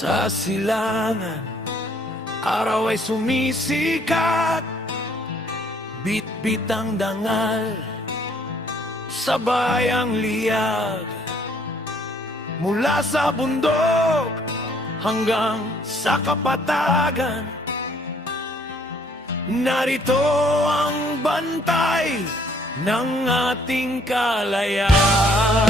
Sa silangan, araw ay sumisikat, bit-bit ang dangal, sabay ang liyag. Mula sa bundok hanggang sa kapatagan, narito ang bantay ng ating kalayaan.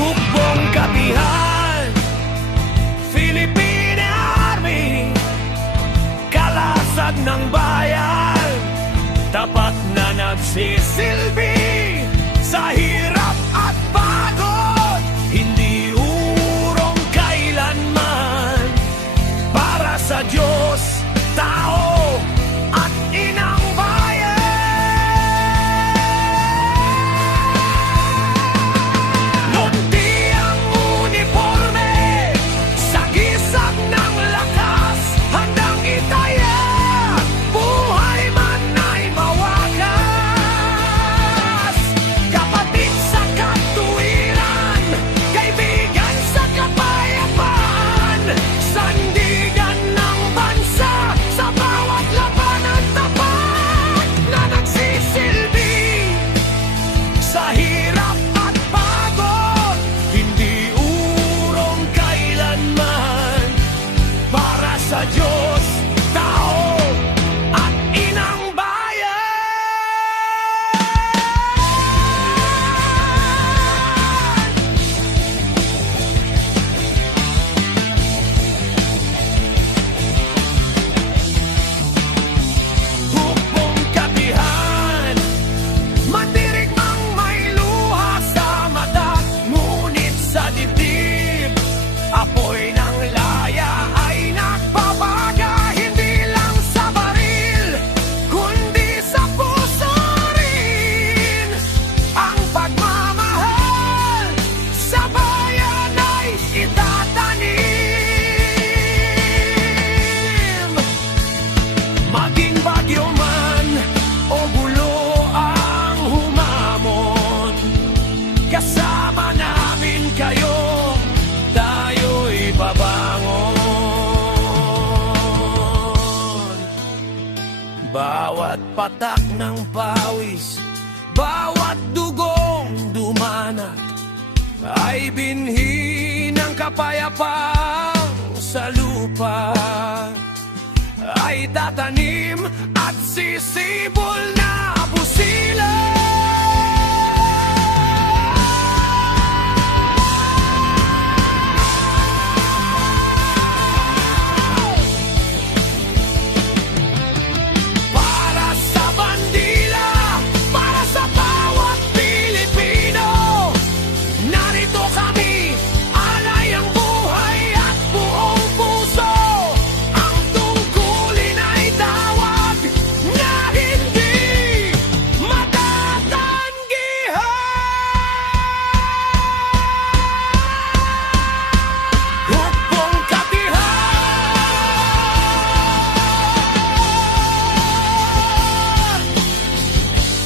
Hukbong Katihan, Philippine Army, kalasag ng bayan, tapat na nagsisilbi sa hirap at pagod, hindi urong kailanman. Para sa Diyos, tao at inang bayan. Lunti ang uniforme, sa gisag ng lakas, handang itaya, buhay man ay mawakas. Kapatid sa katuwiran, kaibigan sa kapayapaan, sandigan ng bansa sa bawat labanan, tapat na nagsisilbi sa hirap at pagod, hindi urong kailanman. Para sa Diyos, tao at inang bayan. Hukbong Katihan, matirik mang may luha sa mata, ngunit sa dibdib, apoy ng laya ay nagbabaga. Hindi lang sa baril, kundi sa puso rin. Ang pagmamahal sa bayan ay itatanim. Maging bagyo man o gulo ang humamon, kasama namin kayo, tayo'y babangon. Bawat patak ng pawis, bawat dugong dumanat, ay binhi ng kapayapang sa lupa. Ay tatanim at sisibol na busilak. Para sa bandila, para sa bawat Pilipino, narito kami, alay ang buhay at buong puso. Ang tungkulin ay tawag na hindi matatanggihan. Hukbong Katihan,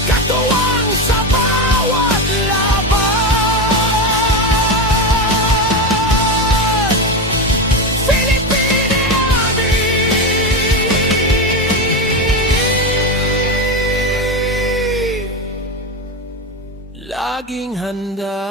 katuwang sa bawat laban. Philippine Army, laging handa.